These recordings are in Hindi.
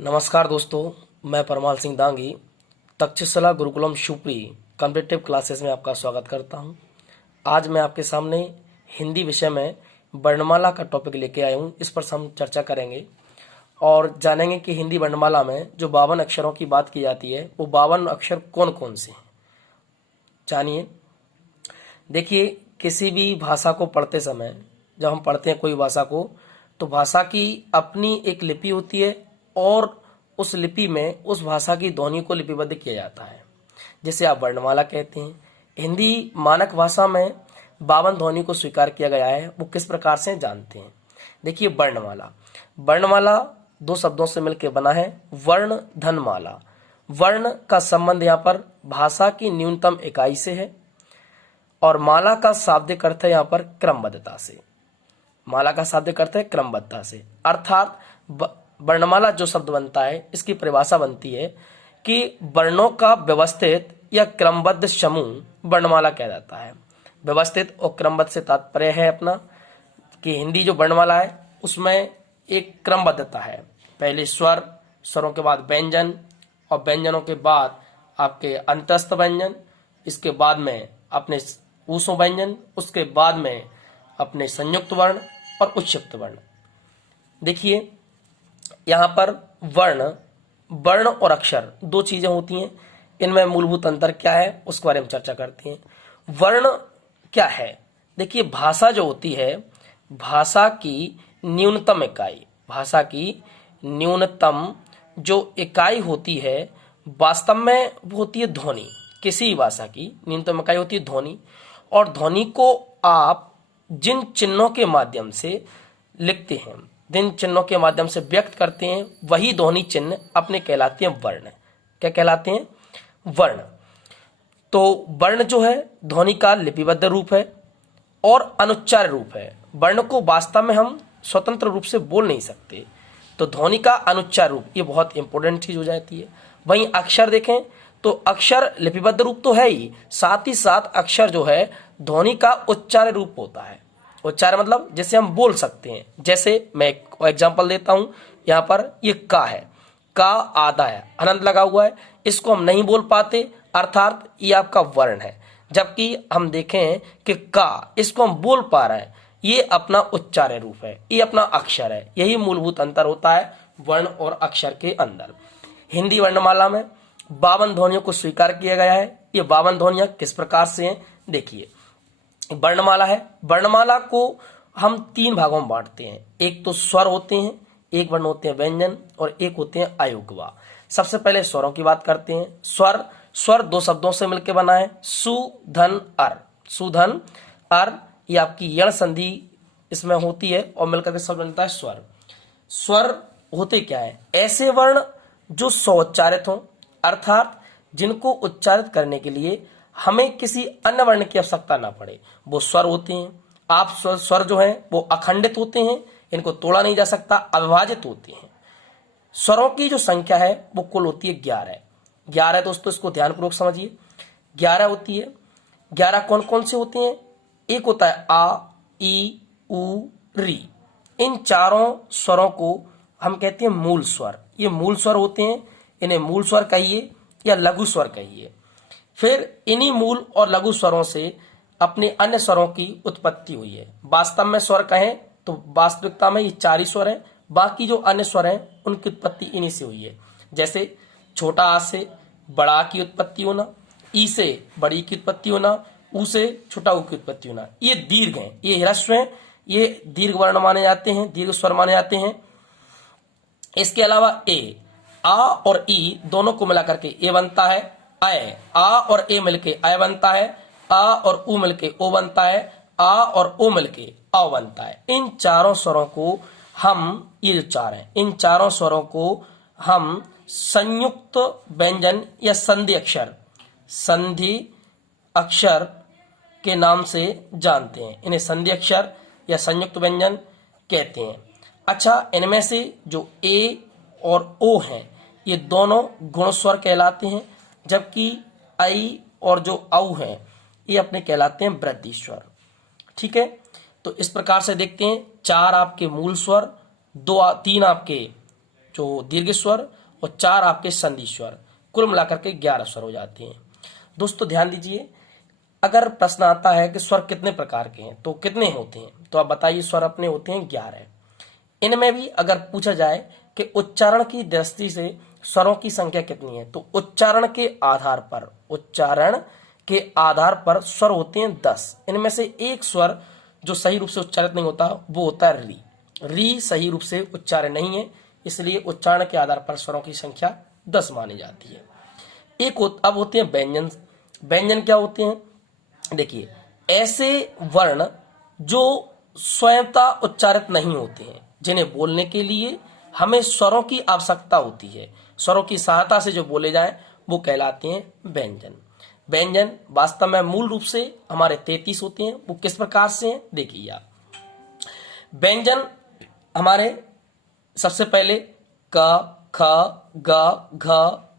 नमस्कार दोस्तों, मैं परमाल सिंह दांगी तक्षशिला गुरुकुलम शिवपुरी कॉम्पिटिटिव क्लासेस में आपका स्वागत करता हूं। आज मैं आपके सामने हिंदी विषय में वर्णमाला का टॉपिक लेके आया हूं। इस पर हम चर्चा करेंगे और जानेंगे कि हिंदी वर्णमाला में जो 52 अक्षरों की बात की जाती है वो 52 अक्षर कौन कौन से हैं। जानिए। देखिए, किसी भी भाषा को पढ़ते समय जब हम पढ़ते हैं कोई भाषा को, तो भाषा की अपनी एक लिपि होती है और उस लिपि में उस भाषा की ध्वनि को लिपिबद्ध किया जाता है, जिसे आप वर्णमाला कहते हैं। हिंदी मानक भाषा में 52 ध्वनि को स्वीकार किया गया है। वो किस प्रकार से जानते हैं। देखिए, वर्णमाला वर्णमाला दो शब्दों से मिलकर बना है, वर्ण धन माला। वर्ण का संबंध यहाँ पर भाषा की न्यूनतम इकाई से है और माला का शाब्दिक अर्थ है यहाँ पर क्रमबद्धता से। माला का शाब्दिक अर्थ है क्रमबद्धता से, अर्थात वर्णमाला जो शब्द बनता है इसकी परिभाषा बनती है कि वर्णों का व्यवस्थित या क्रमबद्ध समूह वर्णमाला कहा जाता है। व्यवस्थित और क्रमबद्ध से तात्पर्य है अपना कि हिंदी जो वर्णमाला है उसमें एक क्रमबद्धता है। पहले स्वर, स्वरों के बाद व्यंजन और व्यंजनों के बाद आपके अंतस्थ व्यंजन, इसके बाद में अपने ऊष्म व्यंजन, उसके बाद में अपने संयुक्त वर्ण और उच्छिष्ट वर्ण। देखिए, यहाँ पर वर्ण और अक्षर दो चीजें होती हैं। इनमें मूलभूत अंतर क्या है उसके बारे में चर्चा करते हैं। वर्ण क्या है? देखिए, भाषा जो होती है, भाषा की न्यूनतम इकाई, भाषा की न्यूनतम जो इकाई होती है वास्तव में वो होती है ध्वनि। किसी भाषा की न्यूनतम इकाई होती है ध्वनि, और ध्वनि को आप जिन चिन्हों के माध्यम से लिखते हैं, जिन चिन्हों के माध्यम से व्यक्त करते हैं, वही ध्वनि चिन्ह अपने कहलाते हैं वर्ण। क्या कहलाते हैं? वर्ण। तो वर्ण जो है ध्वनि का लिपिबद्ध रूप है और अनुच्चार रूप है। वर्ण को वास्तव में हम स्वतंत्र रूप से बोल नहीं सकते, तो ध्वनि का अनुच्चार रूप ये बहुत इंपॉर्टेंट चीज हो जाती है। वहीं अक्षर देखें तो अक्षर लिपिबद्ध रूप तो है ही साथ अक्षर जो है ध्वनि का उच्चार रूप होता है। उच्चार मतलब जैसे हम बोल सकते हैं। जैसे मैं एक एग्जांपल देता हूं, यहाँ पर ये का है, का आधा है, अनंत लगा हुआ है, इसको हम नहीं बोल पाते, अर्थात ये आपका वर्ण है। जबकि हम देखें कि का, इसको हम बोल पा रहे हैं, ये अपना उच्चार रूप है, ये अपना अक्षर है। यही मूलभूत अंतर होता है वर्ण और अक्षर के अंदर। हिंदी वर्णमाला में 52 ध्वनियों को स्वीकार किया गया है। ये 52 ध्वनियां किस प्रकार से हैं? देखिए, वर्णमाला है, वर्णमाला को हम 3 भागों में बांटते हैं। एक तो स्वर होते हैं, एक वर्ण होते हैं व्यंजन, और एक होते हैं अयोगवा। सबसे पहले स्वरों की बात करते हैं। स्वर दो शब्दों से मिलकर बना है, सु धन अर। सुधन अर, ये आपकी यण संधि इसमें होती है और मिलकर के शब्द बनता है स्वर। स्वर होते क्या है? ऐसे वर्ण जो स्वोच्चारित हों, अर्थात जिनको उच्चारित करने के लिए हमें किसी अन्य वर्ण की आवश्यकता ना पड़े, वो स्वर होते हैं। आप स्वर जो हैं वो अखंडित होते हैं, इनको तोड़ा नहीं जा सकता, अविभाजित होते हैं। स्वरों की जो संख्या है वो कुल होती है 11। 11 दोस्तों, इसको ध्यानपूर्वक समझिए। 11 होती है। 11 कौन कौन से होते हैं? एक होता है आ, ई, उ, री। इन चारों स्वरों को हम कहते हैं मूल स्वर। ये मूल स्वर होते हैं, इन्हें मूल स्वर कहिए या लघु स्वर कहिए। फिर इन्हीं मूल और लघु स्वरों से अपने अन्य स्वरों की उत्पत्ति हुई है। वास्तव में स्वर कहें तो वास्तविकता में ये 4 ही स्वर हैं, बाकी जो अन्य स्वर हैं उनकी उत्पत्ति इन्हीं से हुई है। जैसे छोटा आ से बड़ा आ की उत्पत्ति होना, ई से बड़ी की उत्पत्ति होना, ऊ से छोटा ऊ की उत्पत्ति होना। ये दीर्घ हैं, ये ह्रस्व हैं, ये दीर्घ वर्ण माने जाते हैं, दीर्घ स्वर माने जाते हैं। इसके अलावा ए, आ और ई दोनों को मिलाकर के ए बनता है अय। आ और ए मिलके अय बनता है, आ और उ मिलके ओ बनता है, आ और ओ मिलके अ बनता है। इन चारों स्वरों को हम, ये जो 4 हैं, इन चारों स्वरों को हम संयुक्त व्यंजन या संधि अक्षर के नाम से जानते हैं। इन्हें संधि अक्षर या संयुक्त व्यंजन कहते हैं। अच्छा, इनमें से जो ए और ओ हैं ये दोनों गुण स्वर कहलाते हैं, जबकि आई और जो औ है ये अपने कहलाते हैं वृद्धि स्वर। ठीक है, तो इस प्रकार से देखते हैं 4 आपके मूल स्वर, 3 आपके जो दीर्घ स्वर और 4 आपके संधि स्वर, कुल मिलाकर के 11 स्वर हो जाते हैं। दोस्तों ध्यान दीजिए, अगर प्रश्न आता है कि स्वर कितने प्रकार के हैं तो कितने होते हैं, तो आप बताइए। स्वर अपने होते हैं 11। इनमें भी अगर पूछा जाए कि उच्चारण की दृष्टि से स्वरों की संख्या कितनी है, तो उच्चारण के आधार पर स्वर होते हैं 10। इनमें से एक स्वर जो सही रूप से उच्चारित नहीं होता वो होता है री। री सही रूप से उच्चारण नहीं है, इसलिए उच्चारण के आधार पर स्वरों की संख्या 10 मानी जाती है। अब होते हैं व्यंजन। व्यंजन क्या होते हैं? देखिए, ऐसे वर्ण जो स्वयंता उच्चारित नहीं होते हैं, जिन्हें बोलने के लिए हमें स्वरों की आवश्यकता होती है, स्वरों की सहायता से जो बोले जाएं वो कहलाते हैं व्यंजन। व्यंजन वास्तव में मूल रूप से हमारे 33 होते हैं। वो किस प्रकार से हैं देखिए आप। व्यंजन हमारे सबसे पहले क, ख, ग, घ,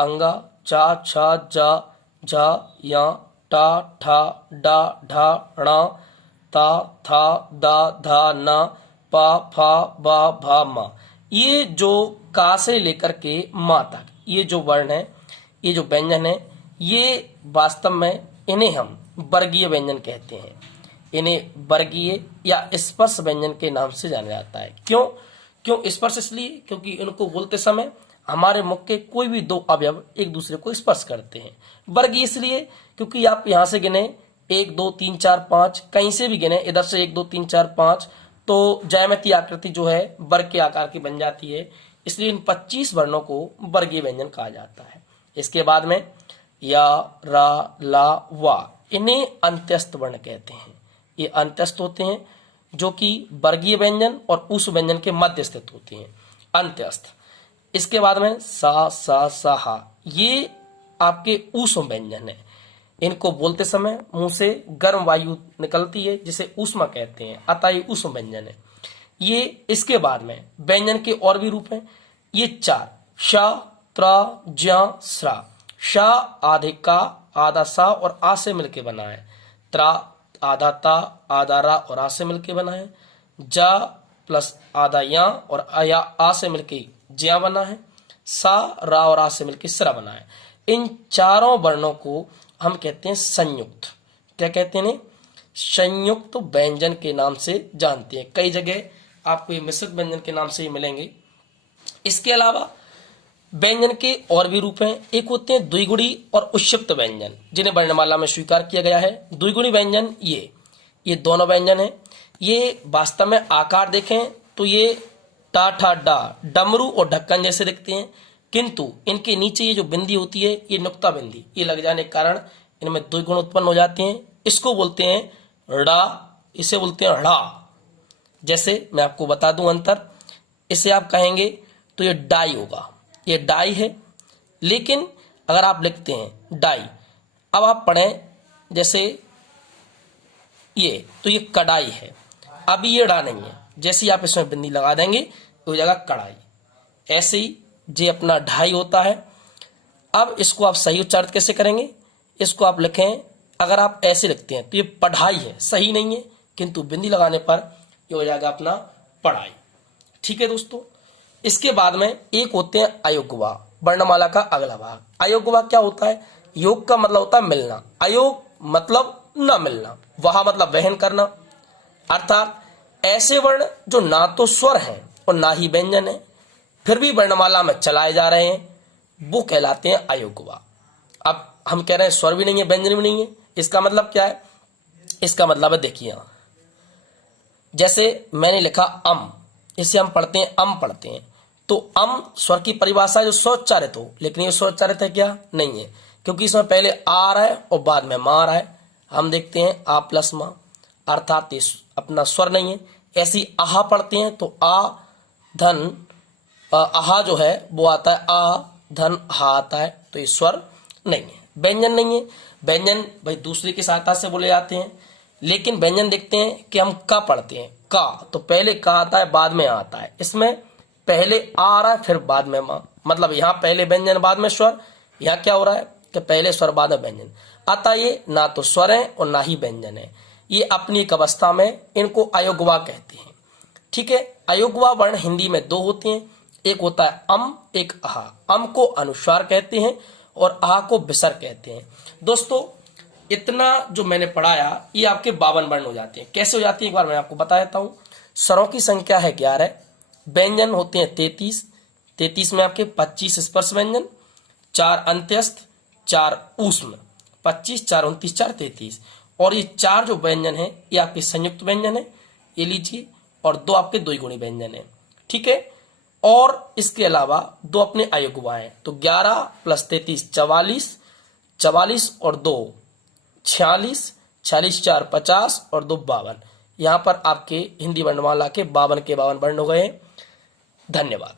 अंगा, चा, छ, ज, झ, य, टा, ठा, डा, ढा, ण, ता, था, दा, धा, न, पा, फा, बा, भा, मा। ये जो का से लेकर के मा तक ये जो वर्ण है, ये जो व्यंजन है, ये वास्तव में इन्हें हम वर्गीय व्यंजन कहते हैं। इन्हें वर्गीय या स्पर्श व्यंजन के नाम से जाना जाता है। क्यों स्पर्श? इसलिए क्योंकि इनको बोलते समय हमारे मुख के कोई भी 2 अवयव एक दूसरे को स्पर्श करते हैं। वर्गीय इसलिए क्योंकि आप यहां से गिने 1 2 3 4 5, कहीं से भी गिने, इधर से 1 2 3 4 5, तो ज्यामितीय आकृति जो है वर्ग के आकार की बन जाती है। इसलिए इन 25 वर्णों को वर्गीय व्यंजन कहा जाता है। इसके बाद में या, रा, ला, वा, इन्हें अंत्यस्थ वर्ण कहते हैं। ये अंत्यस्थ होते हैं जो कि वर्गीय व्यंजन और उस व्यंजन के मध्य स्थित होते हैं, अंत्यस्थ। इसके बाद में सा, सा, सा, हा, ये आपके ऊष्म व्यंजन है। इनको बोलते समय मुंह से गर्म वायु निकलती है जिसे ऊष्मा कहते हैं, अतः ये ऊष्म व्यंजन है ये। इसके बाद में व्यंजन के और भी रूप हैं, ये 4 श, त्र, ज्ञ, स्रा। श आधे का, आधा सा और आ से मिलके बना है। त्रा आधा ता, आधा रा और आ से मिलके बना है। जा प्लस आधा या और या आ से मिलके ज्या बना है। सा, रा और आ से मिलके सरा बना है। इन चारों वर्णों को हम कहते हैं संयुक्त। क्या कहते हैं? संयुक्त व्यंजन के नाम से जानते हैं। कई जगह आपको ये मिश्रित व्यंजन के नाम से ही मिलेंगे। इसके अलावा व्यंजन के और भी रूप हैं। एक होते हैं द्विगुणी और उक्षिप्त व्यंजन, जिन्हें वर्णमाला में स्वीकार किया गया है। द्विगुणी व्यंजन ये दोनों व्यंजन हैं। ये वास्तव में आकार देखें तो ये टा, ठा, डा, डमरू और ढक्कन जैसे दिखते हैं, किंतु इनके नीचे ये जो बिंदी होती है ये नुक्ता बिंदी, ये लग जाने के कारण इनमें द्विगुण उत्पन्न हो जाते हैं। इसको बोलते हैं ड़ा, इसे बोलते हैं ढ़ा। जैसे मैं आपको बता दूं अंतर, इसे आप कहेंगे तो ये डाई होगा, ये डाई है। लेकिन अगर आप लिखते हैं डाई, अब आप पढ़ें जैसे ये, तो ये कढ़ाई है। अभी ये डा नहीं है, जैसे ही आप इसमें बिंदी लगा देंगे तो हो जाएगा कढ़ाई। ऐसे ही जे अपना ढाई होता है। अब इसको आप सही उच्चारित कैसे करेंगे? इसको आप लिखें, अगर आप ऐसे लिखते हैं तो ये पढ़ाई है, सही नहीं है, किंतु बिंदी लगाने पर ये हो जाएगा अपना पढ़ाई। ठीक है दोस्तों। इसके बाद में एक होते हैं अयोग्यवा, वर्णमाला का अगला भाग। अयोग्यवा क्या होता है? योग का मतलब होता है मिलना, अयोग मतलब न मिलना, वह मतलब वहन करना। अर्थात ऐसे वर्ण जो ना तो स्वर हैं और ना ही व्यंजन है, फिर भी वर्णमाला में चलाए जा रहे हैं, वो कहलाते हैं अयोग्यवा। अब हम कह रहे हैं स्वर भी नहीं है, व्यंजन भी नहीं है, इसका मतलब क्या है? इसका मतलब है, देखिए जैसे मैंने लिखा अम, इसे हम पढ़ते हैं अम पढ़ते हैं, तो अम स्वर की परिभाषा है जो स्वोच्चारित हो, लेकिन ये स्वोच्चारित है क्या? नहीं है, क्योंकि इसमें पहले आ आ रहा है और बाद में मा आ रहा है। हम देखते हैं आ प्लस मा, अर्थात ये अपना स्वर नहीं है। ऐसी आहा पढ़ते हैं तो आ धन आहा जो है वो आता है आ धन हा आता है, तो ये स्वर नहीं है, व्यंजन नहीं है। व्यंजन भाई दूसरे की सहायता से बोले जाते हैं, लेकिन व्यंजन देखते हैं कि हम का पढ़ते हैं, का तो पहले का आता है बाद में आता है, इसमें पहले आ रहा है फिर बाद में मां, मतलब यहाँ पहले व्यंजन बाद में स्वर। यहाँ क्या हो रहा है कि पहले स्वर बाद में व्यंजन, अतः ये ना तो स्वर है और ना ही व्यंजन है। ये अपनी एक अवस्था में इनको अयोग्यवा कहते हैं। ठीक है। अयोग्यवा वर्ण हिंदी में 2 होते हैं, एक होता है अम, एक आहा। अम को अनुस्वार कहते हैं और आहा को विसर्ग कहते हैं। दोस्तों इतना जो मैंने पढ़ाया ये आपके 52 वर्ण हो जाते हैं। कैसे हो जाती है एक बार मैं आपको बता देता हूं। स्वरों की संख्या है 11, व्यंजन होते हैं 33, 33 में आपके 25 स्पर्श व्यंजन, 4 अंत्यस्थ, 4 ऊष्म, 25, 4 29, 4 33। और ये 4 जो व्यंजन है ये आपके संयुक्त व्यंजन है, ये लीजिए, और 2 आपके द्विगुणी व्यंजन है। ठीक है, और इसके अलावा 2 अपने अयुग्म हैं, तो 11 + 33 44, 44 और 2 46, 46 4 50 और 2 52। यहाँ पर आपके हिंदी वर्णमाला के 52 के 52 वर्ण हो गए। धन्यवाद।